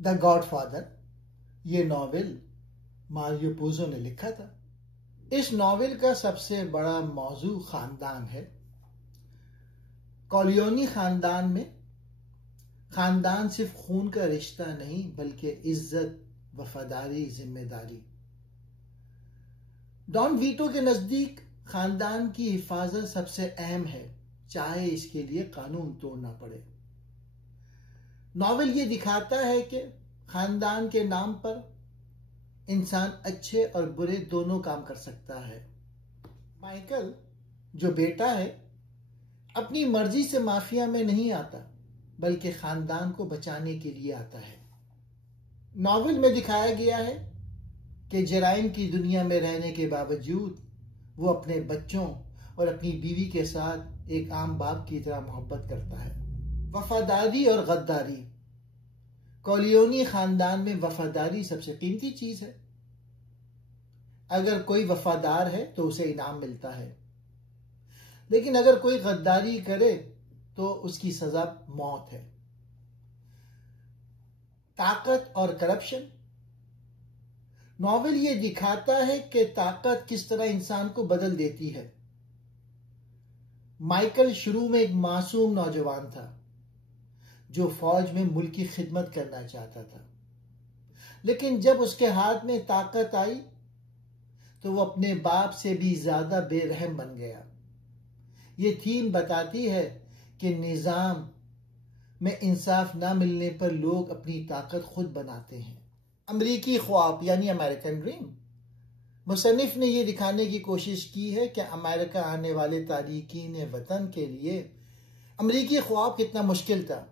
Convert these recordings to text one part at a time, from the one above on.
The godfather, ये novel Mario पुज़ो ने लिखा था। इस नॉवेल का सबसे बड़ा मौजू खानदान है। कॉर्लियोनी खानदान में खानदान सिर्फ खून का रिश्ता नहीं बल्कि इज्जत, वफादारी, जिम्मेदारी। डॉन वीटो के नजदीक खानदान की हिफाजत सबसे अहम है, चाहे इसके लिए कानून तोड़ना पड़े। नॉवेल ये दिखाता है कि खानदान के नाम पर इंसान अच्छे और बुरे दोनों काम कर सकता है। माइकल जो बेटा है अपनी मर्जी से माफिया में नहीं आता बल्कि खानदान को बचाने के लिए आता है। नॉवेल में दिखाया गया है कि जराइम की दुनिया में रहने के बावजूद वो अपने बच्चों और अपनी बीवी के साथ एक आम बाप की तरह मोहब्बत करता है। वफादारी और गद्दारी। कॉर्लियोनी खानदान में वफादारी सबसे कीमती चीज है। अगर कोई वफादार है तो उसे इनाम मिलता है, लेकिन अगर कोई गद्दारी करे तो उसकी सजा मौत है। ताकत और करप्शन। नॉवेल ये दिखाता है कि ताकत किस तरह इंसान को बदल देती है। माइकल शुरू में एक मासूम नौजवान था जो फौज में मुल्क की खिदमत करना चाहता था, लेकिन जब उसके हाथ में ताकत आई तो वो अपने बाप से भी ज्यादा बेरहम बन गया। ये थीम बताती है कि निजाम में इंसाफ ना मिलने पर लोग अपनी ताकत खुद बनाते हैं। अमेरिकी ख्वाब यानी अमेरिकन ड्रीम। मुसन्निफ ने यह दिखाने की कोशिश की है कि अमेरिका आने वाले तारिकीन वतन के लिए अमेरिकी ख्वाब कितना मुश्किल था।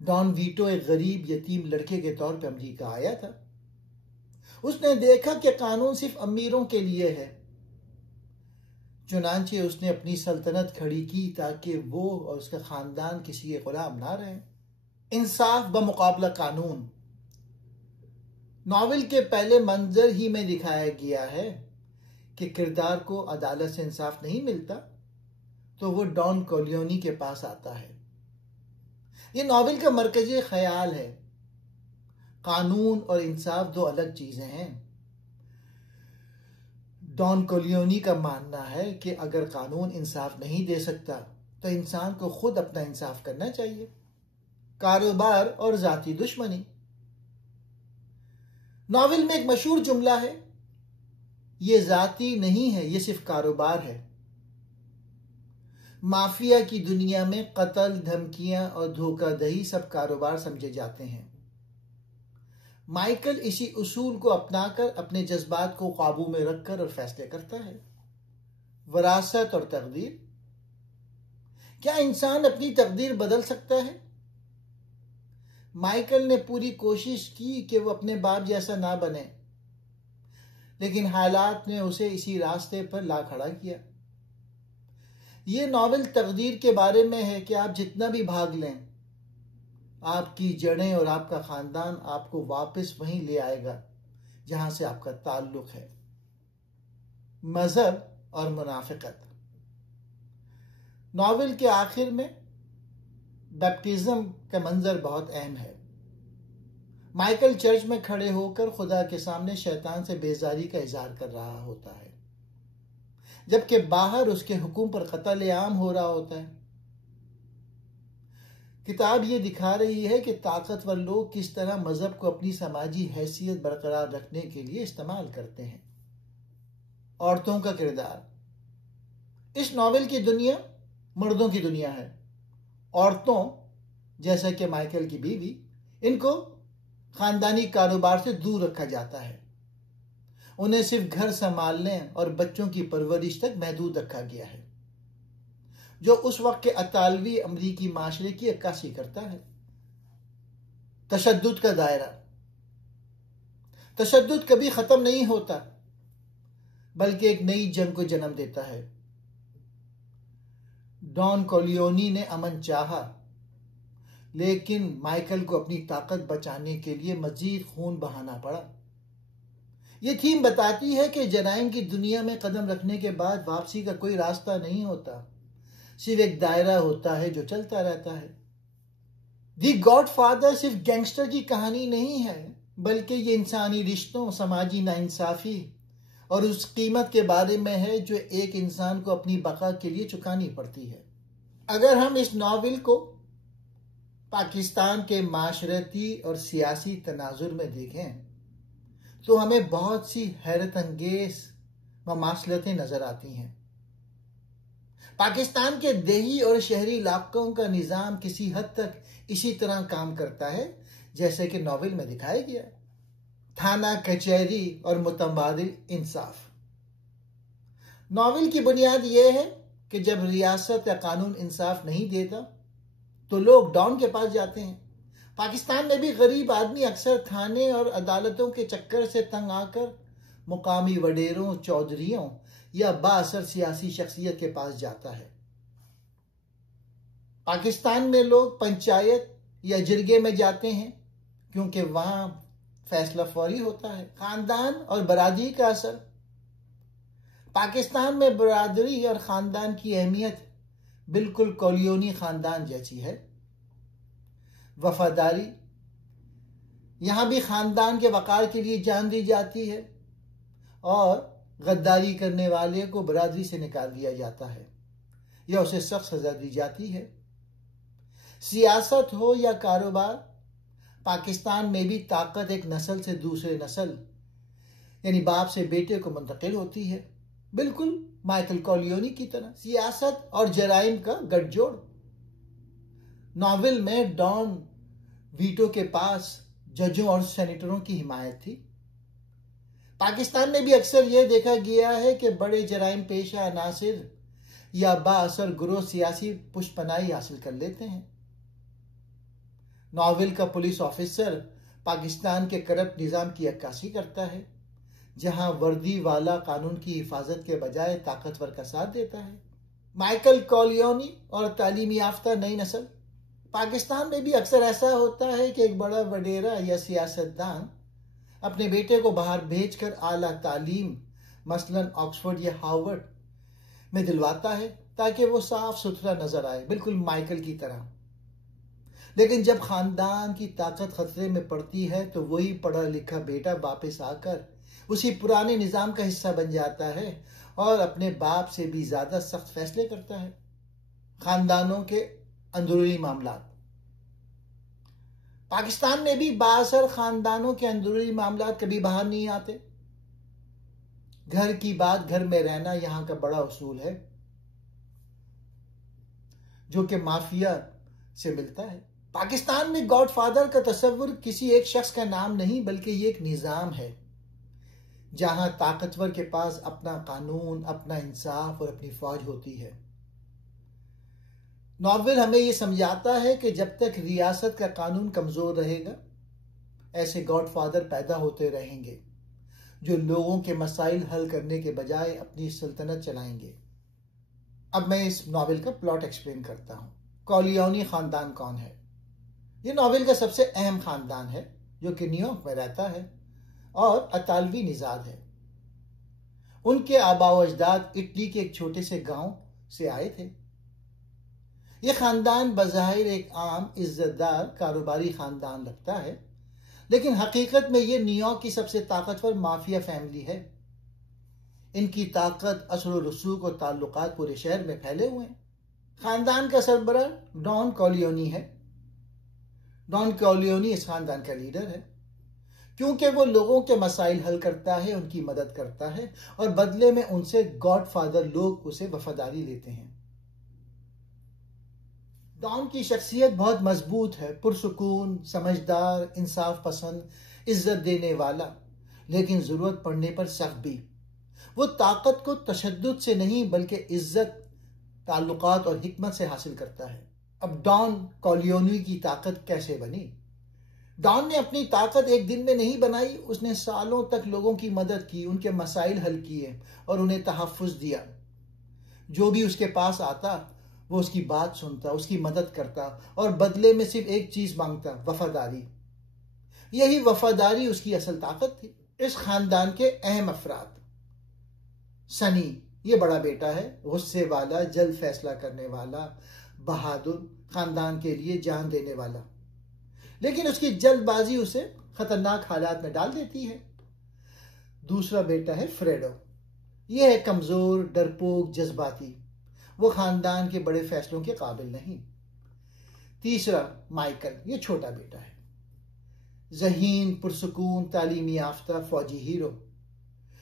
डॉन वीटो एक गरीब यतीम लड़के के तौर पर अमेरिका आया था। उसने देखा कि कानून सिर्फ अमीरों के लिए है, चुनांचे उसने अपनी सल्तनत खड़ी की ताकि वो और उसका खानदान किसी के गुलाम ना रहे। इंसाफ बमुकाबला कानून। नॉवेल के पहले मंजर ही में दिखाया गया है कि किरदार को अदालत से इंसाफ नहीं मिलता तो वो डॉन कॉर्लियोनी के पास आता है। ये नॉवेल का मरकजी ख्याल है। कानून और इंसाफ दो अलग चीजें हैं। डॉन कॉर्लियोनी का मानना है कि अगर कानून इंसाफ नहीं दे सकता तो इंसान को खुद अपना इंसाफ करना चाहिए। कारोबार और जाती दुश्मनी। नॉवेल में एक मशहूर जुमला है, ये जाती नहीं है, ये सिर्फ कारोबार है। माफिया की दुनिया में कत्ल, धमकियां और धोखाधड़ी सब कारोबार समझे जाते हैं। माइकल इसी उसूल को अपनाकर अपने जज्बात को काबू में रखकर और फैसले करता है। विरासत और तकदीर। क्या इंसान अपनी तकदीर बदल सकता है? माइकल ने पूरी कोशिश की कि वो अपने बाप जैसा ना बने, लेकिन हालात ने उसे इसी रास्ते पर ला खड़ा किया। ये नॉवेल तकदीर के बारे में है कि आप जितना भी भाग लें, आपकी जड़ें और आपका खानदान आपको वापस वहीं ले आएगा जहां से आपका ताल्लुक है। मजहब और मुनाफिकत। नॉवेल के आखिर में बैप्टिज्म का मंजर बहुत अहम है। माइकल चर्च में खड़े होकर खुदा के सामने शैतान से बेजारी का इजहार कर रहा होता है, जबकि बाहर उसके हुक्म पर कत्ल आम हो रहा होता है। किताब ये दिखा रही है कि ताकतवर लोग किस तरह मजहब को अपनी समाजी हैसियत बरकरार रखने के लिए इस्तेमाल करते हैं। औरतों का किरदार। इस नॉवेल की दुनिया मर्दों की दुनिया है। औरतों जैसा कि माइकल की बीवी, इनको खानदानी कारोबार से दूर रखा जाता है। उन्हें सिर्फ घर संभालने और बच्चों की परवरिश तक महदूद रखा गया है, जो उस वक्त के अतालवी अमरीकी माशरे की अक्कासी करता है। तशद्दुद का दायरा। तशद्दुद कभी खत्म नहीं होता बल्कि एक नई जंग को जन्म देता है। डॉन कॉर्लियोनी ने अमन चाहा, लेकिन माइकल को अपनी ताकत बचाने के लिए मजीद खून बहाना पड़ा। यह थीम बताती है कि जराइम की दुनिया में कदम रखने के बाद वापसी का कोई रास्ता नहीं होता, सिर्फ एक दायरा होता है जो चलता रहता है। दी गॉडफादर सिर्फ गैंगस्टर की कहानी नहीं है, बल्कि ये इंसानी रिश्तों, समाजी नाइंसाफी और उस कीमत के बारे में है जो एक इंसान को अपनी बका के लिए चुकानी पड़ती है। अगर हम इस नॉवेल को पाकिस्तान के माशरती और सियासी तनाजुर में देखें तो हमें बहुत सी हैरत अंगेज ममासलतें नजर आती हैं। पाकिस्तान के देही और शहरी इलाकों का निज़ाम किसी हद तक इसी तरह काम करता है जैसे कि नॉवेल में दिखाया गया। थाना, कचहरी और मुतबादिल इंसाफ। नॉवेल की बुनियाद यह है कि जब रियासत या कानून इंसाफ नहीं देता तो लोग डॉन के पास जाते हैं। पाकिस्तान में भी गरीब आदमी अक्सर थाने और अदालतों के चक्कर से तंग आकर मुकामी वडेरों, चौधरियों या बाअसर सियासी शख्सियत के पास जाता है। पाकिस्तान में लोग पंचायत या जिरगे में जाते हैं क्योंकि वहां फैसला फौरी होता है। खानदान और बरादरी का असर। पाकिस्तान में बरादरी और खानदान की अहमियत बिल्कुल कोलियोनी खानदान जैसी है। वफादारी। यहां भी खानदान के वकार के लिए जान दी जाती है और गद्दारी करने वाले को बरादरी से निकाल दिया जाता है या उसे सख्त सजा दी जाती है। सियासत हो या कारोबार, पाकिस्तान में भी ताकत एक नस्ल से दूसरे नस्ल यानी बाप से बेटे को मुंतकिल होती है, बिल्कुल माइकल कॉलियोनी की तरह। सियासत और जराइम का गठजोड़। नॉवेल में डॉन वीटो के पास जजों और सेनेटरों की हिमायत थी। पाकिस्तान में भी अक्सर यह देखा गया है कि बड़े जराइम पेशा अनासिर या बाअसर गिरोह सियासी पुष्पनाई हासिल कर लेते हैं। नॉवेल का पुलिस ऑफिसर पाकिस्तान के करप्ट निजाम की अक्कासी करता है, जहां वर्दी वाला कानून की हिफाजत के बजाय ताकतवर का साथ देता है। माइकल कॉलियोनी और तालीमी याफ्ता नई नस्ल। पाकिस्तान में भी अक्सर ऐसा होता है कि एक बड़ा वडेरा या सियासतदान अपने बेटे को बाहर भेजकर आला तालीम, मसलन ऑक्सफोर्ड या हार्वर्ड में दिलवाता है ताकि वो साफ सुथरा नजर आए, बिल्कुल माइकल की तरह। लेकिन जब खानदान की ताकत खतरे में पड़ती है तो वही पढ़ा लिखा बेटा वापस आकर उसी पुराने निजाम का हिस्सा बन जाता है और अपने बाप से भी ज्यादा सख्त फैसले करता है। खानदानों के अंदरूनी मामला। पाकिस्तान में भी बाअसर खानदानों के अंदरूनी मामला कभी बाहर नहीं आते। घर की बात घर में रहना यहां का बड़ा उसूल है जो कि माफिया से मिलता है। पाकिस्तान में गॉडफादर का तस्वुर किसी एक शख्स का नाम नहीं बल्कि ये एक निजाम है जहां ताकतवर के पास अपना कानून, अपना इंसाफ और अपनी फौज होती है। नॉवेल हमें यह समझाता है कि जब तक रियासत का कानून कमजोर रहेगा ऐसे गॉडफादर पैदा होते रहेंगे जो लोगों के मसाइल हल करने के बजाय अपनी सल्तनत चलाएंगे। अब मैं इस नॉवेल का प्लॉट एक्सप्लेन करता हूं। कॉलियोनी खानदान कौन है? यह नॉवेल का सबसे अहम खानदान है जो कि न्यूयॉर्क में रहता है और अतालवी निजाद है। उनके आबाओ अजदाद इटली के एक छोटे से गांव से आए थे। यह खानदान बज़ाहिर एक आम इज्जतदार कारोबारी खानदान लगता है, लेकिन हकीकत में यह न्यूयॉर्क की सबसे ताकतवर माफिया फैमिली है। इनकी ताकत, असर व रसूख और ताल्लुकात पूरे शहर में फैले हुए हैं। खानदान का सरबराह डॉन कॉलियोनी है। डॉन कॉलियोनी इस खानदान का लीडर है क्योंकि वो लोगों के मसाइल हल करता है, उनकी मदद करता है और बदले में उनसे गॉडफादर लोग उसे वफादारी लेते हैं। डॉन की शख्सियत बहुत मजबूत है, पुरसुकून, समझदार, इंसाफ पसंद, इज्जत देने वाला, लेकिन जरूरत पड़ने पर सख्त भी। वो ताकत को तशद्दुद से नहीं बल्कि इज्जत, ताल्लुकात और हिकमत से हासिल करता है। अब डॉन कॉलियोनी की ताकत कैसे बनी? डॉन ने अपनी ताकत एक दिन में नहीं बनाई, उसने सालों तक लोगों की मदद की, उनके मसाइल हल किए और उन्हें तहफ़्फ़ुज़ दिया। जो भी उसके पास आता वो उसकी बात सुनता, उसकी मदद करता और बदले में सिर्फ एक चीज मांगता, वफादारी। यही वफादारी उसकी असल ताकत थी। इस खानदान के अहम अफराद। सनी, ये बड़ा बेटा है, गुस्से वाला, जल्द फैसला करने वाला, बहादुर, खानदान के लिए जान देने वाला। लेकिन उसकी जल्दबाजी उसे खतरनाक हालात में डाल देती है। दूसरा बेटा है फ्रेडो। यह है कमजोर, डरपोक, जज्बाती। वो खानदान के बड़े फैसलों के काबिल नहीं। तीसरा माइकल, ये छोटा बेटा है, ज़हीन, पुरसुकून, तालीमी याफ्ता, फौजी हीरो।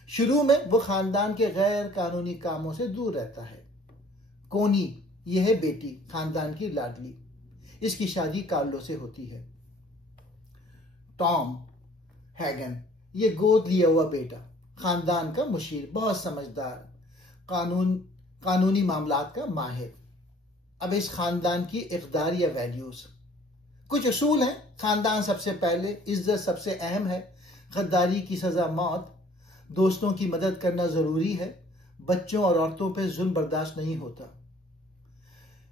शुरू में वो खानदान के गैर कानूनी कामों से दूर रहता है। कोनी, यह है बेटी, खानदान की लाडली। इसकी शादी कार्लो से होती है। टॉम हैगन, ये गोद लिया हुआ बेटा, खानदान का मुशीर, बहुत समझदार, कानूनी मामलात का माहिर। अब इस खानदान की इक़दार या वैल्यूज, कुछ उसूल हैं। खानदान सबसे पहले, इज्जत सबसे अहम है, गद्दारी की सजा मौत, दोस्तों की मदद करना जरूरी है, बच्चों और औरतों पर जुल्म बर्दाश्त नहीं होता।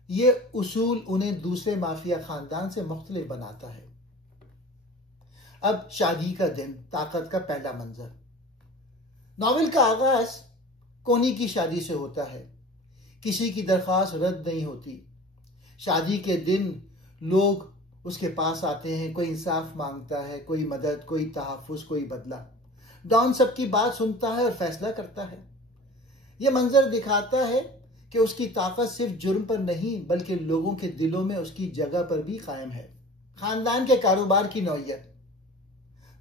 ये उसूल उन्हें दूसरे माफिया खानदान से मुख्तलिफ बनाता है। अब शादी का दिन, ताकत का पहला मंजर। नॉवेल का आगाज कोनी की शादी से होता है। किसी की दरख्वास्त रद्द नहीं होती। शादी के दिन लोग उसके पास आते हैं, कोई इंसाफ मांगता है, कोई मदद, कोई तहफ़्फ़ुज़, कोई बदला। डॉन सबकी बात सुनता है और फैसला करता है। यह मंजर दिखाता है कि उसकी ताकत सिर्फ जुर्म पर नहीं बल्कि लोगों के दिलों में उसकी जगह पर भी कायम है। खानदान के कारोबार की नौइयत।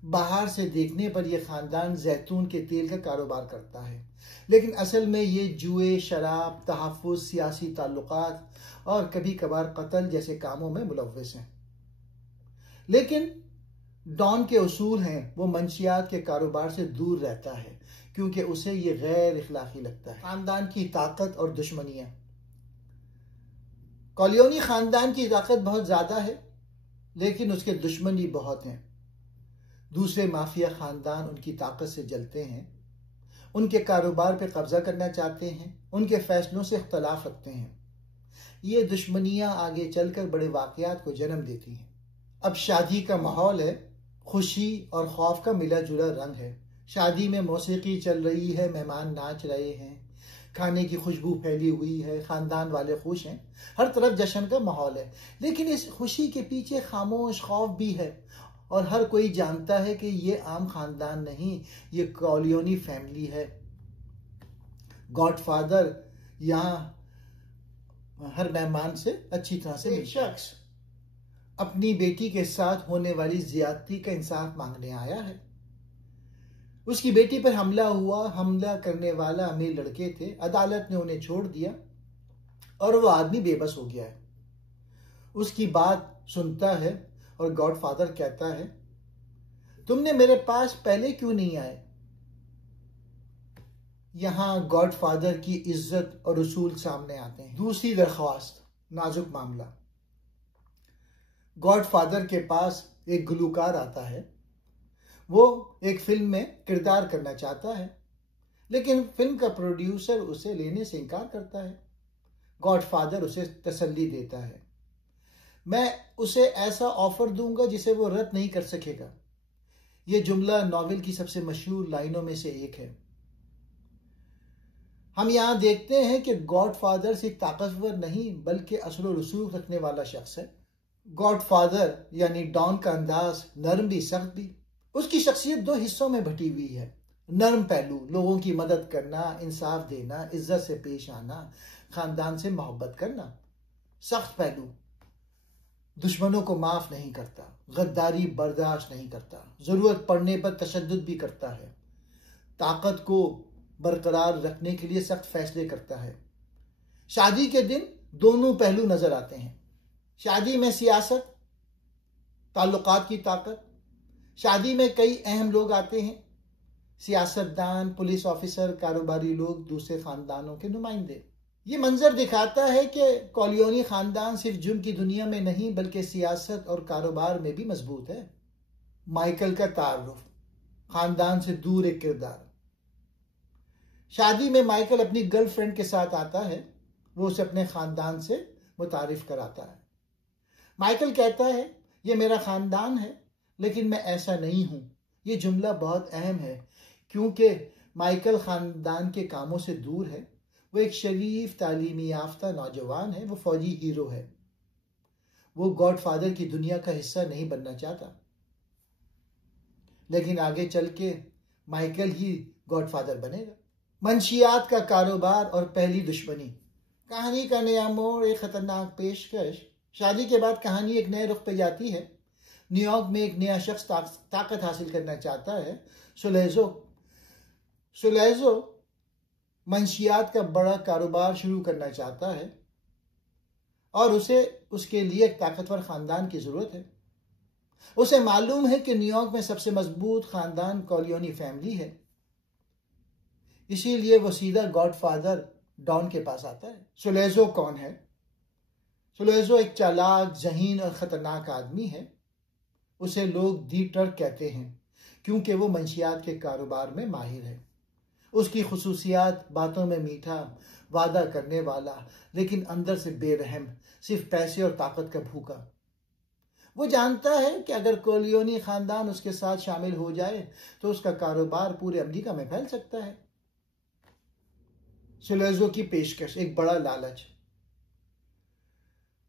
बाहर से देखने पर यह खानदान जैतून के तेल का कारोबार करता है, लेकिन असल में ये जुए, शराब, तहफ़्फ़ुज़, सियासी ताल्लुकात और कभी कभार कत्ल जैसे कामों में मुलव्वस हैं। लेकिन डॉन के उसूल हैं, वो मंशियात के कारोबार से दूर रहता है क्योंकि उसे ये गैर इखलाकी लगता है। खानदान की ताकत और दुश्मनियां। कॉलियोनी खानदान की ताकत बहुत ज्यादा है, लेकिन उसके दुश्मन भी बहुत हैं। दूसरे माफिया खानदान उनकी ताकत से जलते हैं, उनके कारोबार पर कब्जा करना चाहते हैं, उनके फैसलों से इख्तलाफ रखते हैं। ये दुश्मनियां आगे चलकर बड़े वाकयात को जन्म देती हैं। अब शादी का माहौल है, खुशी और खौफ का मिला जुला रंग है। शादी में मौसीकी चल रही है, मेहमान नाच रहे हैं, खाने की खुशबू फैली हुई है, खानदान वाले खुश हैं, हर तरफ जश्न का माहौल है। लेकिन इस खुशी के पीछे खामोश खौफ भी है और हर कोई जानता है कि ये आम खानदान नहीं, ये कॉलियोनी फैमिली है। गॉडफादर यहाँ हर मेहमान से अच्छी तरह से शख्स अपनी बेटी के साथ होने वाली ज्यादती का इंसाफ मांगने आया है। उसकी बेटी पर हमला हुआ, हमला करने वाला अमीर लड़के थे, अदालत ने उन्हें छोड़ दिया और वो आदमी बेबस हो गया है। उसकी बात सुनता है और गॉडफादर कहता है, तुमने मेरे पास पहले क्यों नहीं आए? यहां गॉडफादर की इज्जत और उसूल सामने आते हैं। दूसरी दरख्वास्त, नाजुक मामला। गॉडफादर के पास एक गुलूकार आता है। वो एक फिल्म में किरदार करना चाहता है, लेकिन फिल्म का प्रोड्यूसर उसे लेने से इनकार करता है। गॉडफादर उसे तसल्ली देता है, मैं उसे ऐसा ऑफर दूंगा जिसे वो रद्द नहीं कर सकेगा। ये जुमला नॉवेल की सबसे मशहूर लाइनों में से एक है। हम यहां देखते हैं कि गॉडफादर सिर्फ ताकतवर नहीं बल्कि असर और रसूख रखने वाला शख्स है। गॉडफादर यानी डॉन का अंदाज नरम भी सख्त भी। उसकी शख्सियत दो हिस्सों में बटी हुई है। नरम पहलू, लोगों की मदद करना, इंसाफ देना, इज्जत से पेश आना, खानदान से मोहब्बत करना। सख्त पहलू, दुश्मनों को माफ नहीं करता, गद्दारी बर्दाश्त नहीं करता, जरूरत पड़ने पर तशद्दुद भी करता है, ताकत को बरकरार रखने के लिए सख्त फैसले करता है। शादी के दिन दोनों पहलू नजर आते हैं। शादी में सियासत, ताल्लुकात की ताकत। शादी में कई अहम लोग आते हैं, सियासतदान, पुलिस ऑफिसर, कारोबारी लोग, दूसरे खानदानों के नुमाइंदे। ये मंजर दिखाता है कि कॉलियोनी खानदान सिर्फ जुर्म की दुनिया में नहीं बल्कि सियासत और कारोबार में भी मजबूत है। माइकल का तारुफ, खानदान से दूर एक किरदार। शादी में माइकल अपनी गर्लफ्रेंड के साथ आता है, वो उसे अपने खानदान से मुतारिफ कराता है। माइकल कहता है, ये मेरा खानदान है लेकिन मैं ऐसा नहीं हूं। ये जुमला बहुत अहम है क्योंकि माइकल खानदान के कामों से दूर है। वो एक शरीफ, तालीमी याफ्ता नौजवान है, वो फौजी हीरो है। वो गॉडफादर की दुनिया का हिस्सा नहीं बनना चाहता, लेकिन आगे चल के माइकल ही गॉडफादर बनेगा। मंशियात का कारोबार और पहली दुश्मनी। कहानी का नया मोड़, एक खतरनाक पेशकश। शादी के बाद कहानी एक नए रुख पे जाती है। न्यूयॉर्क में एक नया शख्स ताकत हासिल करना चाहता है। सुलेजो मंशियात का बड़ा कारोबार शुरू करना चाहता है और उसे उसके लिए एक ताकतवर खानदान की जरूरत है। उसे मालूम है कि न्यूयॉर्क में सबसे मजबूत खानदान कॉर्लियोनी फैमिली है, इसीलिए वो सीधा गॉडफादर डॉन के पास आता है। सुलेजो कौन है? सुलेजो एक चालाक, जहीन और खतरनाक आदमी है। उसे लोग दी टर्क कहते हैं क्योंकि वो मंशियात के कारोबार में माहिर है। उसकी खुसूसियात, बातों में मीठा, वादा करने वाला, लेकिन अंदर से बेरहम, सिर्फ पैसे और ताकत का भूखा। वो जानता है कि अगर कॉर्लियोनी खानदान उसके साथ शामिल हो जाए तो उसका कारोबार पूरे अमेरिका में फैल सकता है। सुलेजो की पेशकश, एक बड़ा लालच।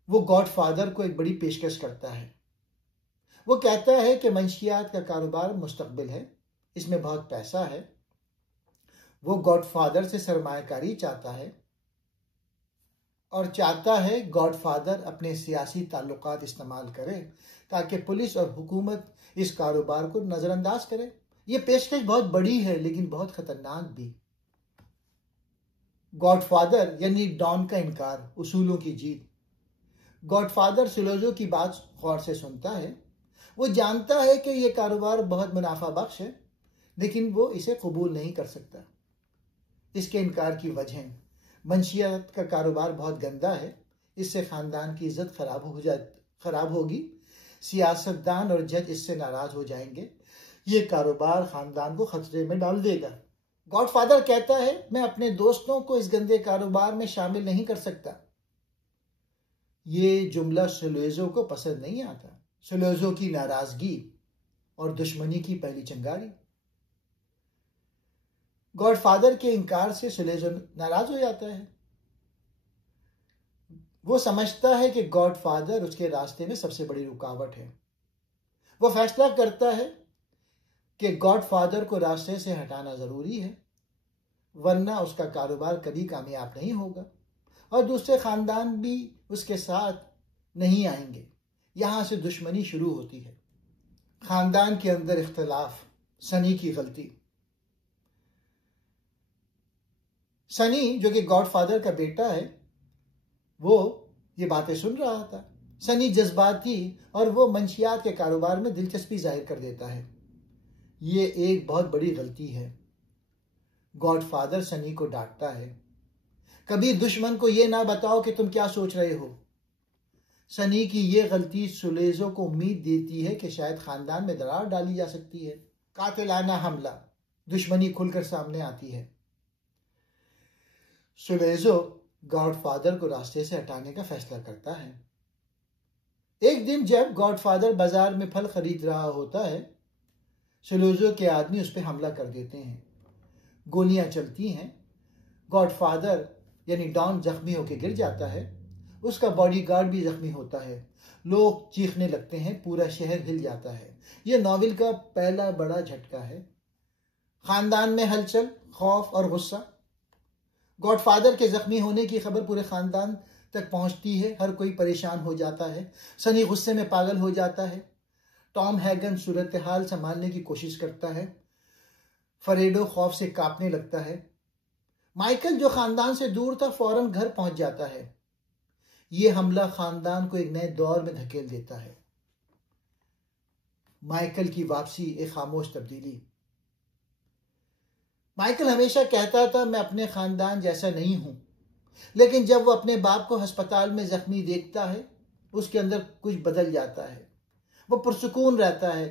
वो गॉडफादर को एक बड़ी पेशकश करता है। वो कहता है कि मंशियात का कारोबार मुस्तकबिल है, इसमें बहुत पैसा है। वो गॉडफादर से सरमायाकारी चाहता है और चाहता है गॉडफादर अपने सियासी ताल्लुकात इस्तेमाल करे ताकि पुलिस और हुकूमत इस कारोबार को नजरअंदाज करे। ये पेशकश बहुत बड़ी है लेकिन बहुत खतरनाक भी। गॉडफादर यानी डॉन का इनकार, उसूलों की जीत। गॉडफादर सुलेजो की बात गौर से सुनता है। वो जानता है कि यह कारोबार बहुत मुनाफा बख्श है, लेकिन वो इसे कबूल नहीं कर सकता। इसके इनकार की वजह, मंशियात का कारोबार बहुत गंदा है, इससे खानदान की इज्जत खराब होगी, सियासतदान और जज इससे नाराज हो जाएंगे, ये कारोबार खानदान को खतरे में डाल देगा। गॉडफादर कहता है, मैं अपने दोस्तों को इस गंदे कारोबार में शामिल नहीं कर सकता। ये जुमला सुलेजो को पसंद नहीं आता। सुलेजो की नाराजगी और दुश्मनी की पहली चिंगारी। गॉडफादर के इनकार से सुलेजो नाराज हो जाता है। वो समझता है कि गॉडफादर उसके रास्ते में सबसे बड़ी रुकावट है। वो फैसला करता है कि गॉडफादर को रास्ते से हटाना जरूरी है, वरना उसका कारोबार कभी कामयाब नहीं होगा और दूसरे खानदान भी उसके साथ नहीं आएंगे। यहां से दुश्मनी शुरू होती है। खानदान के अंदर इख्तिलाफ, सनी की गलती। सनी, जो कि गॉडफादर का बेटा है, वो ये बातें सुन रहा था। सनी जज्बाती और वो मंशियात के कारोबार में दिलचस्पी जाहिर कर देता है। ये एक बहुत बड़ी गलती है। गॉडफादर सनी को डांटता है, कभी दुश्मन को ये ना बताओ कि तुम क्या सोच रहे हो। सनी की ये गलती सुलेजो को उम्मीद देती है कि शायद खानदान में दरार डाली जा सकती है। कातिलाना हमला, दुश्मनी खुलकर सामने आती है। सुलेजो गॉडफादर को रास्ते से हटाने का फैसला करता है। एक दिन जब गॉडफादर बाजार में फल खरीद रहा होता है, सुलेजो के आदमी उस पर हमला कर देते हैं। गोलियां चलती हैं। गॉडफादर यानी डॉन जख्मी होकर गिर जाता है। उसका बॉडीगार्ड भी जख्मी होता है। लोग चीखने लगते हैं, पूरा शहर हिल जाता है। यह नॉवेल का पहला बड़ा झटका है। खानदान में हलचल, खौफ और गुस्सा। गॉडफादर के जख्मी होने की खबर पूरे खानदान तक पहुंचती है। हर कोई परेशान हो जाता है। सनी गुस्से में पागल हो जाता है। टॉम हैगन सूरत हाल संभालने की कोशिश करता है। फरेडो खौफ से कांपने लगता है। माइकल, जो खानदान से दूर था, फौरन घर पहुंच जाता है। यह हमला खानदान को एक नए दौर में धकेल देता है। माइकल की वापसी, एक खामोश तब्दीली। माइकल हमेशा कहता था, मैं अपने खानदान जैसा नहीं हूं, लेकिन जब वो अपने बाप को अस्पताल में जख्मी देखता है, उसके अंदर कुछ बदल जाता है। वो पुरसुकून रहता है,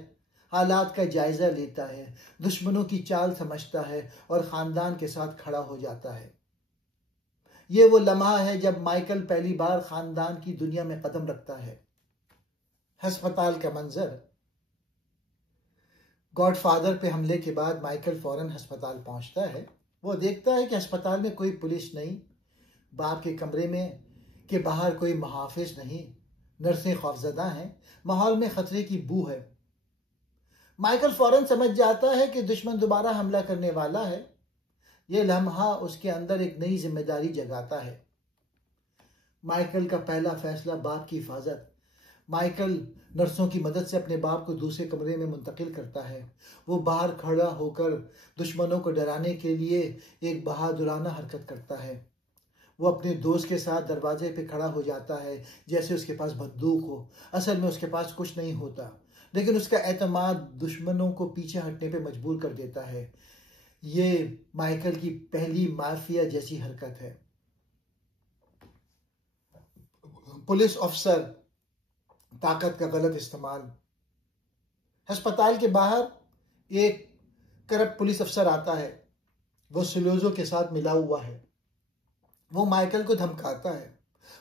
हालात का जायजा लेता है, दुश्मनों की चाल समझता है और खानदान के साथ खड़ा हो जाता है। ये वो लम्हा है जब माइकल पहली बार खानदान की दुनिया में कदम रखता है। अस्पताल का मंजर। गॉडफादर पे हमले के बाद माइकल फौरन अस्पताल पहुंचता है। वो देखता है कि अस्पताल में कोई पुलिस नहीं, बाप के कमरे में के बाहर कोई मुहाफिज नहीं, नर्सें खौफजदा हैं, माहौल में खतरे की बू है। माइकल फौरन समझ जाता है कि दुश्मन दोबारा हमला करने वाला है। यह लम्हा उसके अंदर एक नई जिम्मेदारी जगाता है। माइकल का पहला फैसला बाप की हिफाजत। माइकल नर्सों की मदद से अपने बाप को दूसरे कमरे में मुंतकिल करता है। वो बाहर खड़ा होकर दुश्मनों को डराने के लिए एक बहादुराना हरकत करता है। वो अपने दोस्त के साथ दरवाजे पे खड़ा हो जाता है जैसे उसके पास बंदूक हो। असल में उसके पास कुछ नहीं होता, लेकिन उसका एतमाद दुश्मनों को पीछे हटने पे मजबूर कर देता है। ये माइकल की पहली माफिया जैसी हरकत है। पुलिस अफसर ताकत का गलत इस्तेमाल। अस्पताल के बाहर एक करप्ट पुलिस अफसर आता है। वो सोलोज़ो के साथ मिला हुआ है। वो माइकल को धमकाता है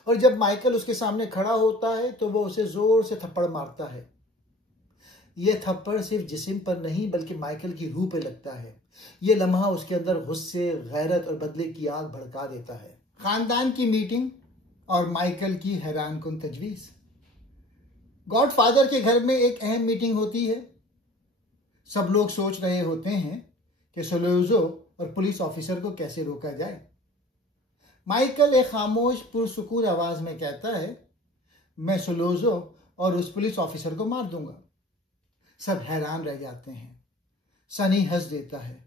और जब माइकल उसके सामने खड़ा होता है तो वो उसे जोर से थप्पड़ मारता है। यह थप्पड़ सिर्फ जिस्म पर नहीं बल्कि माइकल की रूह पे लगता है। ये लम्हा उसके अंदर गुस्से, गैरत और बदले की आग भड़का देता है। खानदान की मीटिंग और माइकल की हैरानकुन तजवीज़। गॉडफादर के घर में एक अहम मीटिंग होती है। सब लोग सोच रहे होते हैं कि सोलोज़ो और पुलिस ऑफिसर को कैसे रोका जाए। माइकल एक खामोश पुरसुकून आवाज में कहता है, मैं सोलोज़ो और उस पुलिस ऑफिसर को मार दूंगा। सब हैरान रह जाते हैं। सनी हंस देता है।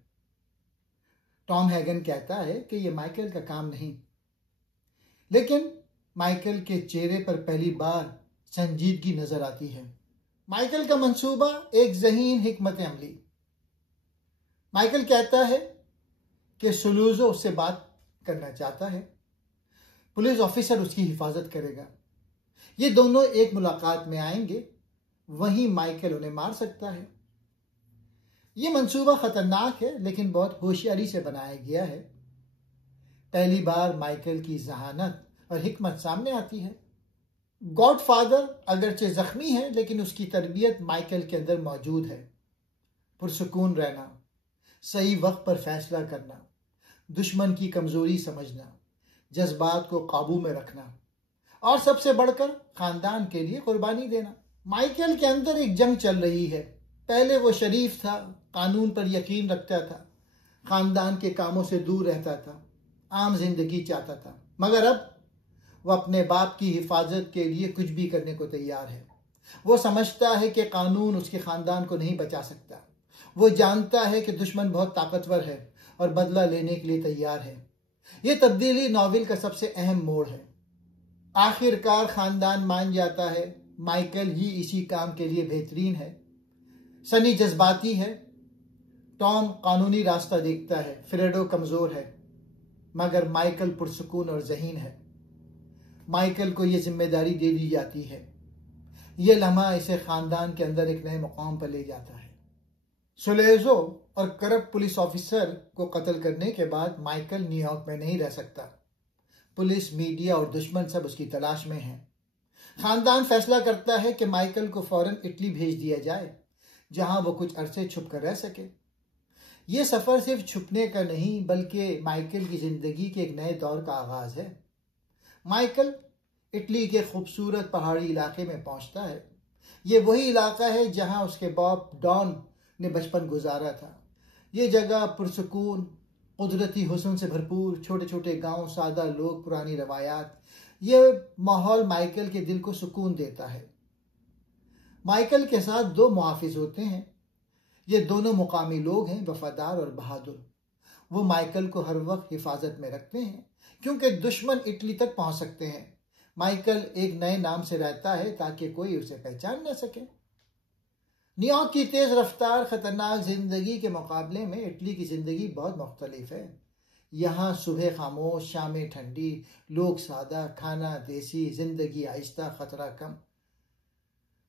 टॉम हैगन कहता है कि यह माइकल का काम नहीं। लेकिन माइकल के चेहरे पर पहली बार संजीदगी नजर आती है। माइकल का मंसूबा एक ज़हीन हिकमत अमली। माइकल कहता है कि सोलोज़ो उससे बात करना चाहता है। पुलिस ऑफिसर उसकी हिफाजत करेगा। ये दोनों एक मुलाकात में आएंगे, वहीं माइकल उन्हें मार सकता है। ये मंसूबा खतरनाक है लेकिन बहुत होशियारी से बनाया गया है। पहली बार माइकल की जहानत और हिकमत सामने आती है। गॉडफादर अगरचे जख्मी है लेकिन उसकी तरबियत माइकल के अंदर मौजूद है। पुरसुकून रहना, सही वक्त पर फैसला करना, दुश्मन की कमजोरी समझना, जज्बात को काबू में रखना और सबसे बढ़कर खानदान के लिए कुर्बानी देना। माइकल के अंदर एक जंग चल रही है। पहले वो शरीफ था, कानून पर यकीन रखता था, खानदान के कामों से दूर रहता था, आम जिंदगी चाहता था। मगर अब वो अपने बाप की हिफाजत के लिए कुछ भी करने को तैयार है। वो समझता है कि कानून उसके खानदान को नहीं बचा सकता। वो जानता है कि दुश्मन बहुत ताकतवर है और बदला लेने के लिए तैयार है। ये तब्दीली नॉवेल का सबसे अहम मोड़ है। आखिरकार खानदान मान जाता है माइकल ही इसी काम के लिए बेहतरीन है। सनी जज्बाती है, टॉम कानूनी रास्ता देखता है, फ्रेडो कमजोर है, मगर माइकल पुरसुकून और ज़हीन है। माइकल को यह जिम्मेदारी दे दी जाती है। यह लम्हा इसे खानदान के अंदर एक नए मुकाम पर ले जाता है। सोलोज़ो और करप्ट पुलिस ऑफिसर को कत्ल करने के बाद माइकल न्यूयॉर्क में नहीं रह सकता। पुलिस, मीडिया और दुश्मन सब उसकी तलाश में हैं। खानदान फैसला करता है कि माइकल को फौरन इटली भेज दिया जाए, जहां वो कुछ अरसे छुप कर रह सके। ये सफर सिर्फ छुपने का नहीं बल्कि माइकल की जिंदगी के एक नए दौर का आगाज है। माइकल इटली के खूबसूरत पहाड़ी इलाके में पहुंचता है। ये वही इलाका है जहां उसके बाप डॉन ने बचपन गुजारा था। ये जगह पुरसुकून, कुदरती हुस्न से भरपूर, छोटे छोटे गांव, सादा लोग, पुरानी रवायात। ये माहौल माइकल के दिल को सुकून देता है। माइकल के साथ दो मुहाफिज होते हैं। ये दोनों मुकामी लोग हैं, वफादार और बहादुर। वो माइकल को हर वक्त हिफाजत में रखते हैं क्योंकि दुश्मन इटली तक पहुंच सकते हैं। माइकल एक नए नाम से रहता है ताकि कोई उसे पहचान न सके। न्यूयॉर्क की तेज रफ्तार खतरनाक जिंदगी के मुकाबले में इटली की जिंदगी बहुत मुख्तलिफ है। यहाँ सुबह खामोश, शामें ठंडी, लोग सादा, खाना देसी, जिंदगी आहिस्ता, खतरा कम।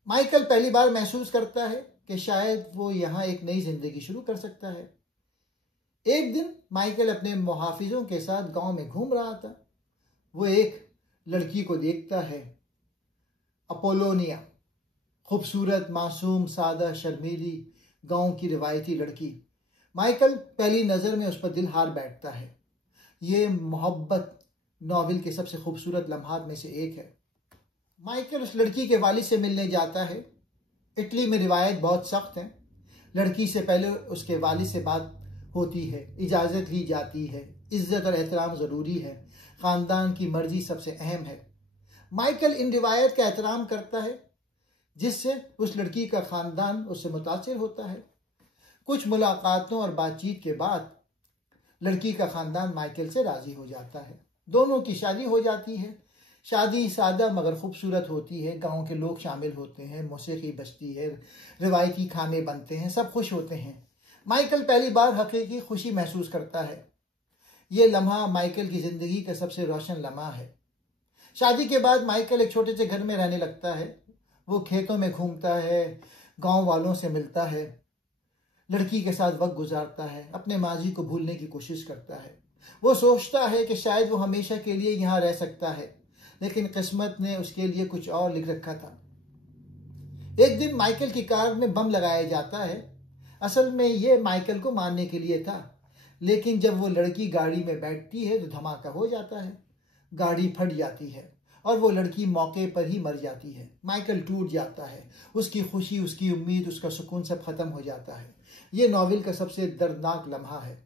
माइकल पहली बार महसूस करता है कि शायद वो यहाँ एक नई जिंदगी शुरू कर सकता है। एक दिन माइकल अपने मुहाफिजों के साथ गांव में घूम रहा था। वो एक लड़की को देखता है, अपोलोनिया, खूबसूरत, मासूम, सादा, शर्मीली, गांव की रिवायती लड़की। माइकल पहली नजर में उस पर दिल हार बैठता है। ये मोहब्बत नॉवेल के सबसे खूबसूरत लम्हात में से एक है। माइकल उस लड़की के वालिद से मिलने जाता है। इटली में रिवायत बहुत सख्त है। लड़की से पहले उसके वालिद से बात होती है, इजाज़त ली जाती है, इज्जत और एहतराम ज़रूरी है, ख़ानदान की मर्जी सबसे अहम है। माइकल इन रिवायत का एहतराम करता है, जिससे उस लड़की का ख़ानदान उससे मुतासिर होता है। कुछ मुलाकातों और बातचीत के बाद लड़की का ख़ानदान माइकल से राज़ी हो जाता है। दोनों की शादी हो जाती है। शादी सादा मगर खूबसूरत होती है। गांव के लोग शामिल होते हैं, मौसीकी बजती है, रिवायती खाने बनते हैं, सब खुश होते हैं। माइकल पहली बार हकीकी खुशी महसूस करता है। ये लम्हा माइकल की ज़िंदगी का सबसे रोशन लम्हा है। शादी के बाद माइकल एक छोटे से घर में रहने लगता है। वो खेतों में घूमता है, गांव वालों से मिलता है, लड़की के साथ वक्त गुजारता है, अपने माजी को भूलने की कोशिश करता है। वो सोचता है कि शायद वो हमेशा के लिए यहाँ रह सकता है, लेकिन किस्मत ने उसके लिए कुछ और लिख रखा था। एक दिन माइकल की कार में बम लगाया जाता है। असल में ये माइकल को मारने के लिए था, लेकिन जब वो लड़की गाड़ी में बैठती है तो धमाका हो जाता है। गाड़ी फट जाती है और वो लड़की मौके पर ही मर जाती है। माइकल टूट जाता है। उसकी खुशी, उसकी उम्मीद, उसका सुकून सब खत्म हो जाता है। ये नॉवेल का सबसे दर्दनाक लम्हा है।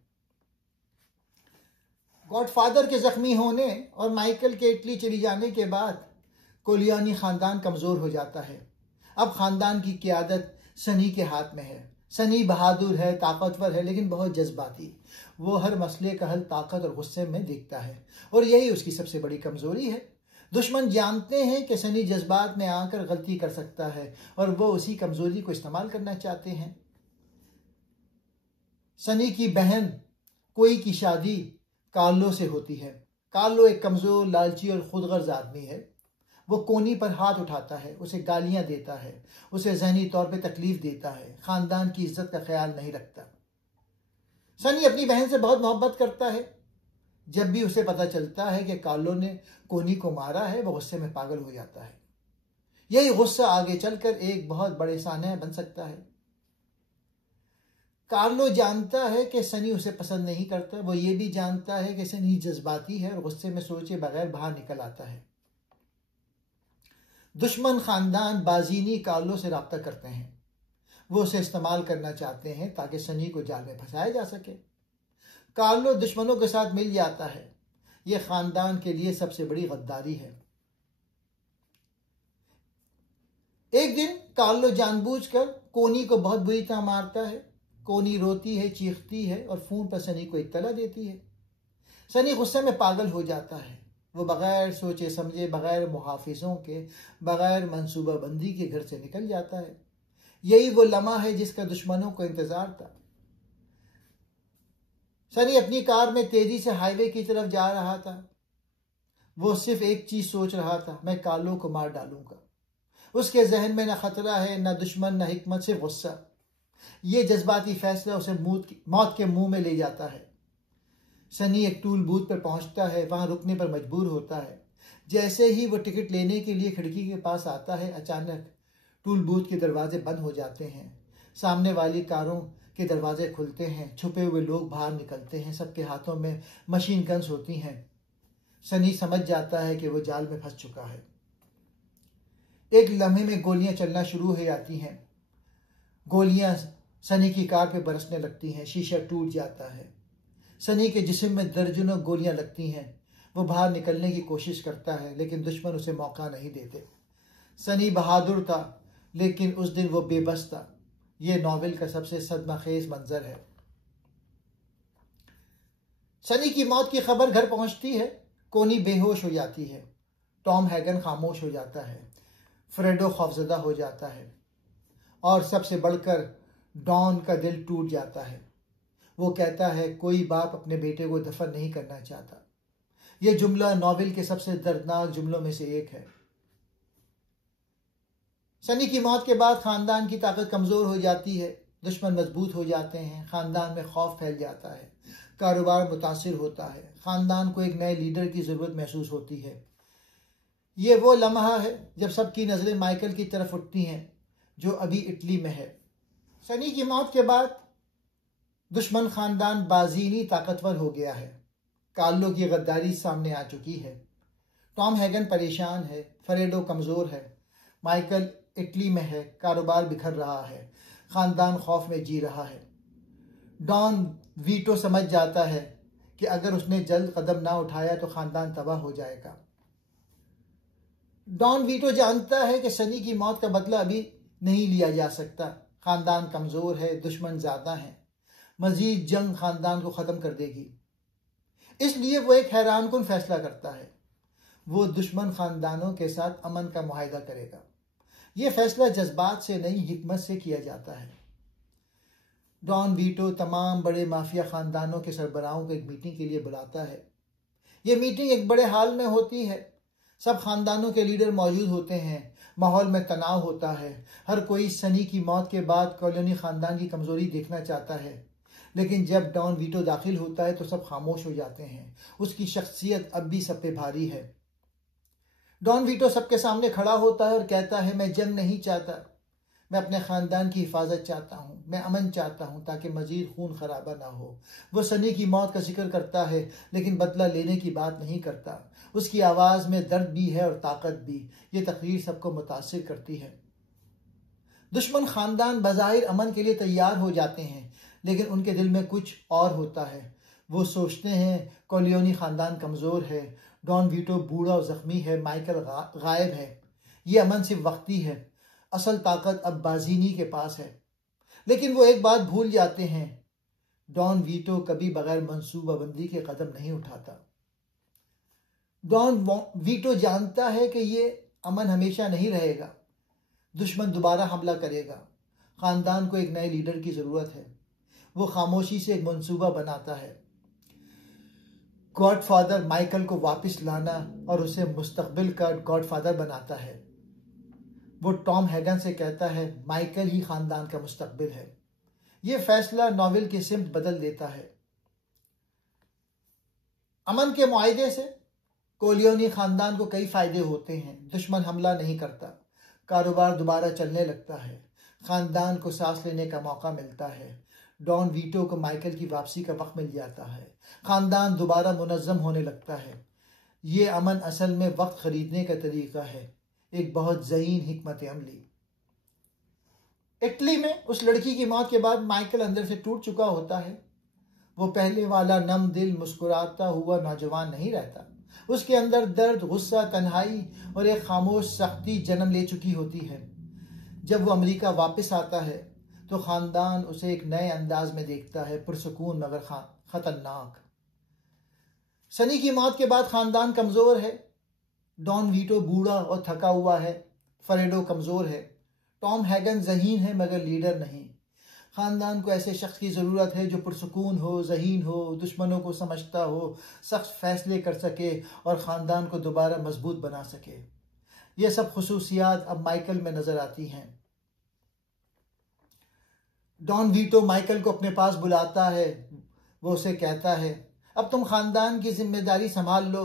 गॉडफादर के जख्मी होने और माइकल के इटली चली जाने के बाद कोलियानी खानदान कमजोर हो जाता है। अब खानदान की क़यादत सनी के हाथ में है। सनी बहादुर है, ताकतवर है, लेकिन बहुत जज्बाती। वो हर मसले का हल ताकत और गुस्से में देखता है, और यही उसकी सबसे बड़ी कमजोरी है। दुश्मन जानते हैं कि सनी जज्बात में आकर गलती कर सकता है, और वो उसी कमजोरी को इस्तेमाल करना चाहते हैं। सनी की बहन कोई की शादी कार्लो से होती है। कार्लो एक कमजोर, लालची और खुदगर्ज आदमी है। वो कोनी पर हाथ उठाता है, उसे गालियां देता है, उसे जहनी तौर पे तकलीफ देता है, खानदान की इज्जत का ख्याल नहीं रखता। सनी अपनी बहन से बहुत मोहब्बत करता है। जब भी उसे पता चलता है कि कार्लो ने कोनी को मारा है, वो गुस्से में पागल हो जाता है। यही गुस्सा आगे चलकर एक बहुत बड़े सानह बन सकता है। कार्लो जानता है कि सनी उसे पसंद नहीं करता। वो ये भी जानता है कि सनी जज्बाती है और गुस्से में सोचे बगैर बाहर निकल आता है। दुश्मन खानदान बाजीनी कार्लो से राब्ता करते हैं। वो उसे इस्तेमाल करना चाहते हैं ताकि सनी को जाल में फंसाया जा सके। कार्लो दुश्मनों के साथ मिल जाता है। यह खानदान के लिए सबसे बड़ी गद्दारी है। एक दिन कार्लो जानबूझकर कोनी को बहुत बुरी तरह मारता है। कोनी रोती है, चीखती है और फोन पर सनी को इत्तला देती है। सनी गुस्से में पागल हो जाता है। वो बगैर सोचे समझे, बगैर मुहाफिजों के, बगैर मंसूबाबंदी के घर से निकल जाता है। यही वो लम्हा है जिसका दुश्मनों को इंतजार था। सनी अपनी कार में तेजी से हाईवे की तरफ जा रहा था। वो सिर्फ एक चीज सोच रहा था, मैं कार्लो को मार डालूंगा। उसके जहन में न खतरा है, न दुश्मन, न हिकमत, सिर्फ गुस्सा। ये जज्बाती फैसला उसे मौत के मुंह में ले जाता है। सनी एक टूल बूथ पर पहुंचता है। वहां रुकने पर मजबूर होता है। जैसे ही वो टिकट लेने के लिए खिड़की के पास आता है, अचानक टूल बूथ के दरवाजे बंद हो जाते हैं। सामने वाली कारों के दरवाजे खुलते हैं। छुपे हुए लोग बाहर निकलते हैं। सबके हाथों में मशीन गन्स होती हैं। सनी समझ जाता है कि वो जाल में फंस चुका है। एक लम्हे में गोलियां चलना शुरू हो जाती हैं। गोलियां सनी की कार पे बरसने लगती हैं। शीशा टूट जाता है। सनी के जिस्म में दर्जनों गोलियां लगती हैं। वो बाहर निकलने की कोशिश करता है, लेकिन दुश्मन उसे मौका नहीं देते। सनी बहादुर था, लेकिन उस दिन वो बेबस था। ये नॉवेल का सबसे सदमाखेज मंजर है। सनी की मौत की खबर घर पहुंचती है। कोनी बेहोश हो जाती है। टॉम हैगन खामोश हो जाता है। फ्रेडो खौफजदा हो जाता है, और सबसे बढ़कर डॉन का दिल टूट जाता है। वो कहता है, कोई बाप अपने बेटे को दफन नहीं करना चाहता। यह जुमला नॉवेल के सबसे दर्दनाक जुमलों में से एक है। सनी की मौत के बाद खानदान की ताकत कमजोर हो जाती है। दुश्मन मजबूत हो जाते हैं। खानदान में खौफ फैल जाता है। कारोबार मुतासिर होता है। खानदान को एक नए लीडर की जरूरत महसूस होती है। ये वो लम्हा है जब सबकी नजरें माइकल की तरफ उठती हैं, जो अभी इटली में है। सनी की मौत के बाद दुश्मन खानदान बाजीनी ताकतवर हो गया है। कार्लो की गद्दारी सामने आ चुकी है। टॉम हैगन परेशान है, फेरेडो कमजोर है, माइकल इटली में है, कारोबार बिखर रहा है, खानदान खौफ में जी रहा है। डॉन वीटो समझ जाता है कि अगर उसने जल्द कदम ना उठाया तो खानदान तबाह हो जाएगा। डॉन वीटो जानता है कि सनी की मौत का बदला अभी नहीं लिया जा सकता। खानदान कमजोर है, दुश्मन ज्यादा है, मजीद जंग खानदान को खत्म कर देगी। इसलिए वो एक हैरानकुन फैसला करता है। वो दुश्मन खानदानों के साथ अमन का मुआहदा करेगा। यह फैसला जज्बात से नहीं, हिकमत से किया जाता है। डॉन वीटो तमाम बड़े माफिया खानदानों के सरबराहों को एक मीटिंग के लिए बुलाता है। यह मीटिंग एक बड़े हाल में होती है। सब खानदानों के लीडर मौजूद होते हैं। माहौल में तनाव होता है। हर कोई सनी की मौत के बाद कॉलोनी खानदान की कमजोरी देखना चाहता है। लेकिन जब डॉन वीटो दाखिल होता है तो सब खामोश हो जाते हैं। उसकी शख्सियत अब भी सब पे भारी है। डॉन वीटो सबके सामने खड़ा होता है और कहता है, मैं जंग नहीं चाहता, मैं अपने खानदान की हिफाजत चाहता हूँ, मैं अमन चाहता हूँ ताकि मजीद खून खराबा ना हो। वो सनी की मौत का जिक्र करता है लेकिन बदला लेने की बात नहीं करता। उसकी आवाज में दर्द भी है और ताकत भी। ये तकरीर सबको मुतासिर करती है। दुश्मन खानदान बज़ाहिर अमन के लिए तैयार हो जाते हैं, लेकिन उनके दिल में कुछ और होता है। वो सोचते हैं कॉलियोनी खानदान कमजोर है, डॉन वीटो बूढ़ा और जख्मी है, माइकल गायब है, ये अमन सिर्फ वक्ती है, असल ताकत अब बाजीनी के पास है। लेकिन वो एक बात भूल जाते हैं, डॉन वीटो कभी बगैर मंसूबाबंदी के कदम नहीं उठाता। डॉन वीटो जानता है कि ये अमन हमेशा नहीं रहेगा। दुश्मन दोबारा हमला करेगा। खानदान को एक नए लीडर की जरूरत है। वो खामोशी से एक मंसूबा बनाता है, गॉडफादर माइकल को वापस लाना, और उसे मुस्तकबिल का गॉडफादर बनाता है। वो टॉम हैगन से कहता है, माइकल ही खानदान का मुस्तकबिल है। ये फैसला नॉवेल की सिमत बदल देता है। अमन के मुआहदे से कोलियोनी खानदान को कई फायदे होते हैं। दुश्मन हमला नहीं करता, कारोबार दोबारा चलने लगता है, खानदान को सांस लेने का मौका मिलता है, डॉन वीटो को माइकल की वापसी का वक्त मिल जाता है, खानदान दोबारा मुनज़्ज़म होने लगता है। ये अमन असल में वक्त खरीदने का तरीका है, एक बहुत ज़हीन हिकमत अमली। इटली में उस लड़की की मौत के बाद माइकल अंदर से टूट चुका होता है। वो पहले वाला नम दिल मुस्कुराता हुआ नौजवान नहीं रहता। उसके अंदर दर्द, गुस्सा, तन्हाई और एक खामोश सख्ती जन्म ले चुकी होती है। जब वो अमेरिका वापस आता है तो खानदान उसे एक नए अंदाज में देखता है, पुरसुकून मगर खतरनाक। सनी की मौत के बाद खानदान कमजोर है। डॉन वीटो बूढ़ा और थका हुआ है, फेरेडो कमजोर है, टॉम हैगन ज़हीन है मगर लीडर नहीं। खानदान को ऐसे शख्स की जरूरत है जो पुरसुकून हो, ज़हीन हो, दुश्मनों को समझता हो, सख्त फैसले कर सके और खानदान को दोबारा मजबूत बना सके। ये सब खुसूसियात अब माइकल में नजर आती हैं। डॉन वीटो माइकल को अपने पास बुलाता है। वो उसे कहता है, अब तुम खानदान की जिम्मेदारी संभाल लो,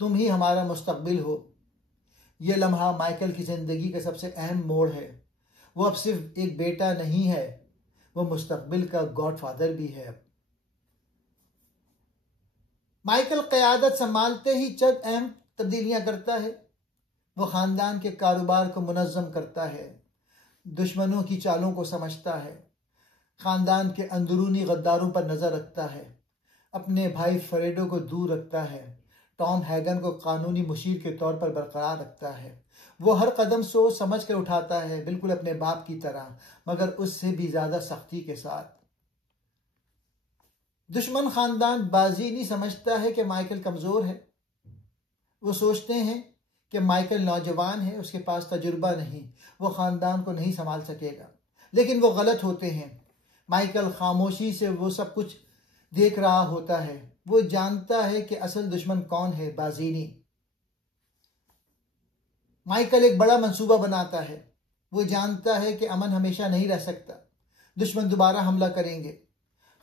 तुम ही हमारा मुस्तकबिल हो। यह लम्हा माइकल की जिंदगी का सबसे अहम मोड़ है। वो अब सिर्फ एक बेटा नहीं है, वो मुस्तकबिल का गॉडफादर भी है। माइकल क़यादत संभालते ही चंद अहम तब्दीलियां करता है। वो खानदान के कारोबार को मुनज़्ज़म करता है, दुश्मनों की चालों को समझता है, खानदान के अंदरूनी गद्दारों पर नजर रखता है, अपने भाई फेरेडो को दूर रखता है, टॉम हैगन को कानूनी मुशीर के तौर पर बरकरार रखता है। वो हर कदम सोच समझ कर उठाता है, बिल्कुल अपने बाप की तरह, मगर उससे भी ज्यादा सख्ती के साथ। दुश्मन खानदान बाजी नहीं समझता है कि माइकल कमजोर है। वो सोचते हैं कि माइकल नौजवान है, उसके पास तजुर्बा नहीं, वो खानदान को नहीं संभाल सकेगा। लेकिन वो गलत होते हैं। माइकल खामोशी से वो सब कुछ देख रहा होता है। वो जानता है कि असल दुश्मन कौन है, बाजीनी। माइकल एक बड़ा मंसूबा बनाता है। वो जानता है कि अमन हमेशा नहीं रह सकता, दुश्मन दोबारा हमला करेंगे।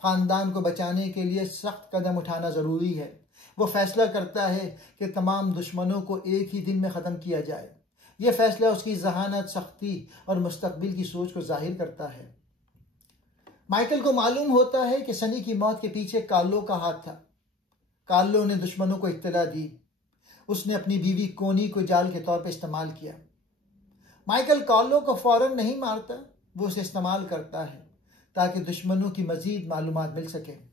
खानदान को बचाने के लिए सख्त कदम उठाना जरूरी है। वो फैसला करता है कि तमाम दुश्मनों को एक ही दिन में खत्म किया जाए। यह फैसला उसकी जहानत, सख्ती और मुस्तकबिल की सोच को जाहिर करता है। माइकल को मालूम होता है कि सनी की मौत के पीछे कार्लो का हाथ था। कार्लो ने दुश्मनों को इत्तला दी। उसने अपनी बीवी कोनी को जाल के तौर पर इस्तेमाल किया। माइकल कार्लो को फौरन नहीं मारता, वो उसे इस्तेमाल करता है ताकि दुश्मनों की मजीद मालूमात मिल सके।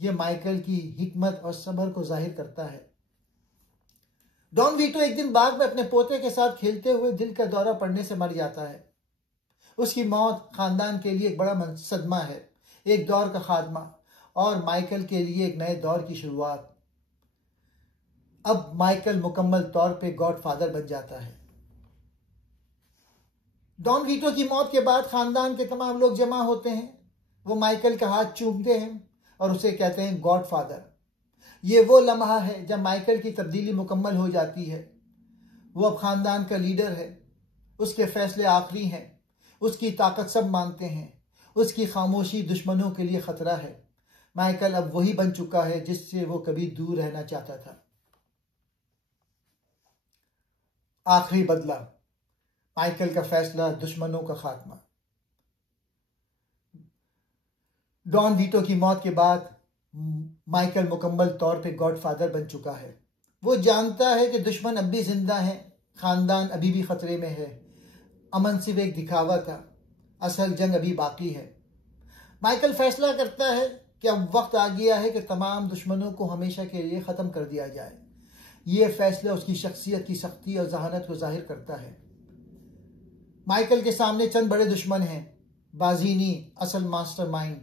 यह माइकल की हिकमत और सब्र को जाहिर करता है। डॉन वीटो एक दिन बाग में अपने पोते के साथ खेलते हुए दिल का दौरा पड़ने से मर जाता है। उसकी मौत खानदान के लिए एक बड़ा सदमा है, एक दौर का खात्मा और माइकल के लिए एक नए दौर की शुरुआत। अब माइकल मुकम्मल तौर पे गॉडफादर बन जाता है। डॉन वीटो की मौत के बाद खानदान के तमाम लोग जमा होते हैं। वो माइकल का हाथ चूमते हैं और उसे कहते हैं गॉडफादर। ये वो लम्हा है जब माइकल की तब्दीली मुकम्मल हो जाती है। वो अब खानदान का लीडर है, उसके फैसले आखिरी हैं, उसकी ताकत सब मानते हैं, उसकी खामोशी दुश्मनों के लिए खतरा है। माइकल अब वही बन चुका है जिससे वो कभी दूर रहना चाहता था। आखिरी बदला, माइकल का फैसला, दुश्मनों का खात्मा। डॉन वीटो की मौत के बाद माइकल मुकम्मल तौर पे गॉडफादर बन चुका है। वो जानता है कि दुश्मन अब भी जिंदा है, खानदान अभी भी खतरे में है, अमन सिर्फ एक दिखावा था, असल जंग अभी बाकी है। माइकल फैसला करता है कि अब वक्त आ गया है कि तमाम दुश्मनों को हमेशा के लिए ख़त्म कर दिया जाए। ये फैसला उसकी शख्सियत की सख्ती और जहानत को जाहिर करता है। माइकल के सामने चंद बड़े दुश्मन हैं। बाजीनी असल मास्टरमाइंड,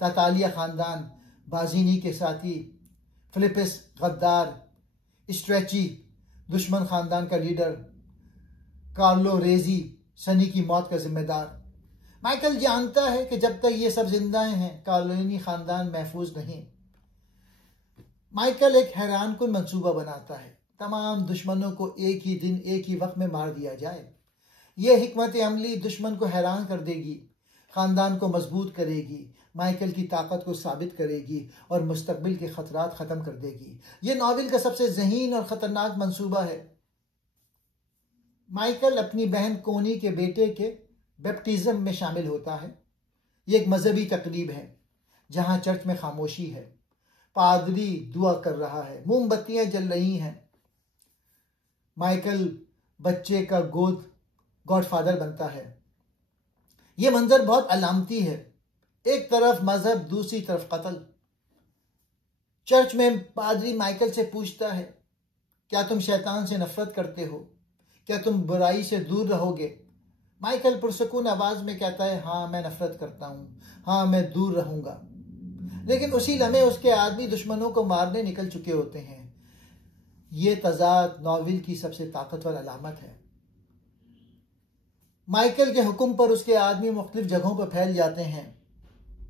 तातालिया खानदान, बाजीनी के साथी, फिलिपिस गद्दार, स्ट्रेची दुश्मन खानदान का लीडर, कार्लो रेजी सनी की मौत का जिम्मेदार। माइकल जानता है कि जब तक ये सब जिंदा हैं, कार्लोनी खानदान महफूज नहीं। माइकल एक हैरानकुन मंसूबा बनाता है, तमाम दुश्मनों को एक ही दिन एक ही वक्त में मार दिया जाए। यह हिकमत अमली दुश्मन को हैरान कर देगी, खानदान को मजबूत करेगी, माइकल की ताकत को साबित करेगी और मुस्तकबिल के खतरात खत्म कर देगी। यह नॉवेल का सबसे ज़हीन और खतरनाक मंसूबा है। माइकल अपनी बहन कोनी के बेटे के बैप्टिज्म में शामिल होता है। यह एक मजहबी तकरीब है जहां चर्च में खामोशी है, पादरी दुआ कर रहा है, मोमबत्तियां जल रही हैं। माइकल बच्चे का गोद गॉडफादर बनता है। यह मंजर बहुत अलामती है, एक तरफ मजहब, दूसरी तरफ कत्ल। चर्च में पादरी माइकल से पूछता है, क्या तुम शैतान से नफरत करते हो? क्या तुम बुराई से दूर रहोगे? माइकल पुरसकून आवाज में कहता है, हाँ मैं नफरत करता हूं, हाँ मैं दूर रहूंगा। लेकिन उसी लम्हे उसके आदमी दुश्मनों को मारने निकल चुके होते हैं। ये तजाद नॉवेल की सबसे ताकतवर अलामत है। माइकल के हुक्म पर उसके आदमी मुख्तलिफ जगहों पर फैल जाते हैं।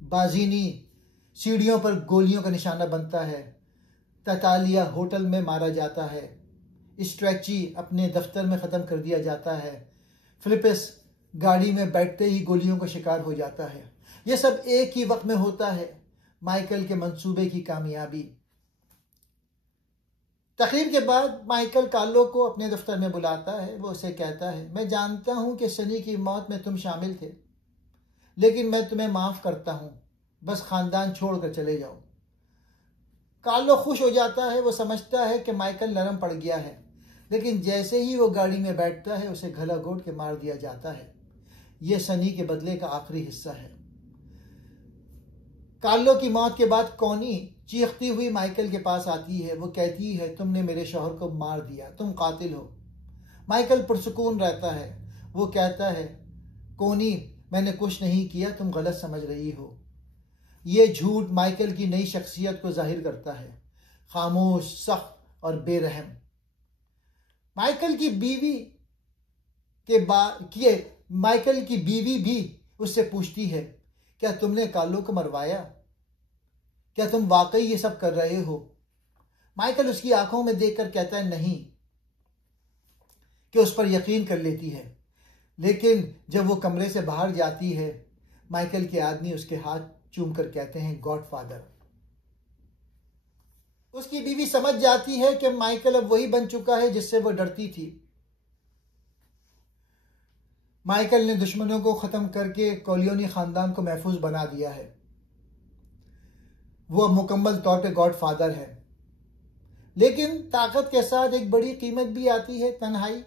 बाजीनी सीढ़ियों पर गोलियों का निशाना बनता है, ततालिया होटल में मारा जाता है, स्ट्रेची अपने दफ्तर में ख़त्म कर दिया जाता है, फिलिपिस गाड़ी में बैठते ही गोलियों का शिकार हो जाता है। यह सब एक ही वक्त में होता है। माइकल के मंसूबे की कामयाबी। तकरीब के बाद माइकल कार्लो को अपने दफ्तर में बुलाता है। वो उसे कहता है, मैं जानता हूं कि सनी की मौत में तुम शामिल थे, लेकिन मैं तुम्हें माफ करता हूं, बस खानदान छोड़कर चले जाओ। कार्लो खुश हो जाता है। वो समझता है कि माइकल नरम पड़ गया है, लेकिन जैसे ही वो गाड़ी में बैठता है उसे गला घोंट के मार दिया जाता है। यह सनी के बदले का आखिरी हिस्सा है। कार्लो की मौत के बाद कोनी चीखती हुई माइकल के पास आती है। वो कहती है, तुमने मेरे शौहर को मार दिया, तुम कातिल हो। माइकल पुरसुकून रहता है। वो कहता है, कोनी मैंने कुछ नहीं किया, तुम गलत समझ रही हो। ये झूठ माइकल की नई शख्सियत को जाहिर करता है, खामोश, सख्त और बेरहम। माइकल की बीवी भी उससे पूछती है, क्या तुमने कार्लो को मरवाया? क्या तुम वाकई ये सब कर रहे हो? माइकल उसकी आंखों में देखकर कहता है नहीं, कि उस पर यकीन कर लेती है। लेकिन जब वो कमरे से बाहर जाती है, माइकल के आदमी उसके हाथ चूमकर कहते हैं, गॉडफादर। उसकी बीवी समझ जाती है कि माइकल अब वही बन चुका है जिससे वो डरती थी। माइकल ने दुश्मनों को खत्म करके कोलियोनी खानदान को महफूज बना दिया है। वो अब मुकम्मल तौर पे गॉडफादर है। लेकिन ताकत के साथ एक बड़ी कीमत भी आती है, तन्हाई।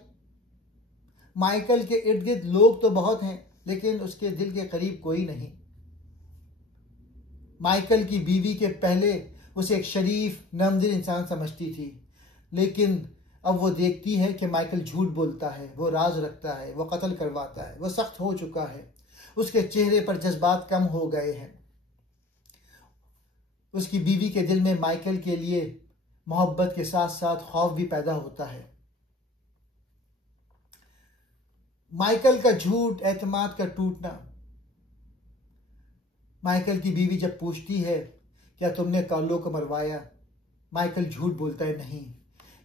माइकल के इर्द गिर्द लोग तो बहुत हैं, लेकिन उसके दिल के करीब कोई नहीं। माइकल की बीवी के पहले उसे एक शरीफ नमदिल इंसान समझती थी, लेकिन अब वो देखती है कि माइकल झूठ बोलता है, वो राज रखता है, वो कत्ल करवाता है, वो सख्त हो चुका है, उसके चेहरे पर जज्बात कम हो गए हैं। उसकी बीवी के दिल में माइकल के लिए मोहब्बत के साथ साथ खौफ भी पैदा होता है। माइकल का झूठ, एतमाद का टूटना। माइकल की बीवी जब पूछती है, क्या तुमने कार्लो को मरवाया? माइकल झूठ बोलता है, नहीं।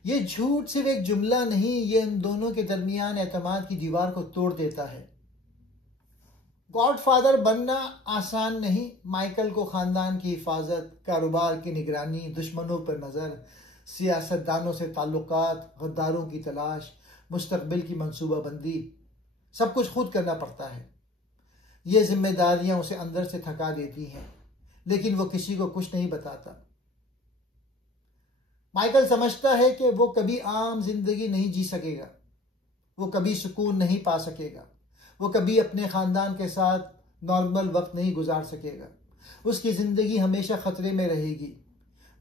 ये झूठ सिर्फ एक जुमला नहीं, ये उन दोनों के दरमियान एतमाद की दीवार को तोड़ देता है। गॉडफादर बनना आसान नहीं। माइकल को खानदान की हिफाजत, कारोबार की निगरानी, दुश्मनों पर नजर, सियासतदानों से ताल्लुकात, गद्दारों की तलाश, मुस्तकबिल की मंसूबाबंदी, सब कुछ खुद करना पड़ता है। ये जिम्मेदारियां उसे अंदर से थका देती हैं, लेकिन वो किसी को कुछ नहीं बताता। माइकल समझता है कि वो कभी आम जिंदगी नहीं जी सकेगा, वो कभी सुकून नहीं पा सकेगा, वो कभी अपने खानदान के साथ नॉर्मल वक्त नहीं गुजार सकेगा। उसकी जिंदगी हमेशा खतरे में रहेगी।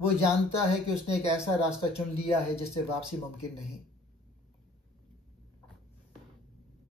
वो जानता है कि उसने एक ऐसा रास्ता चुन लिया है जिससे वापसी मुमकिन नहीं।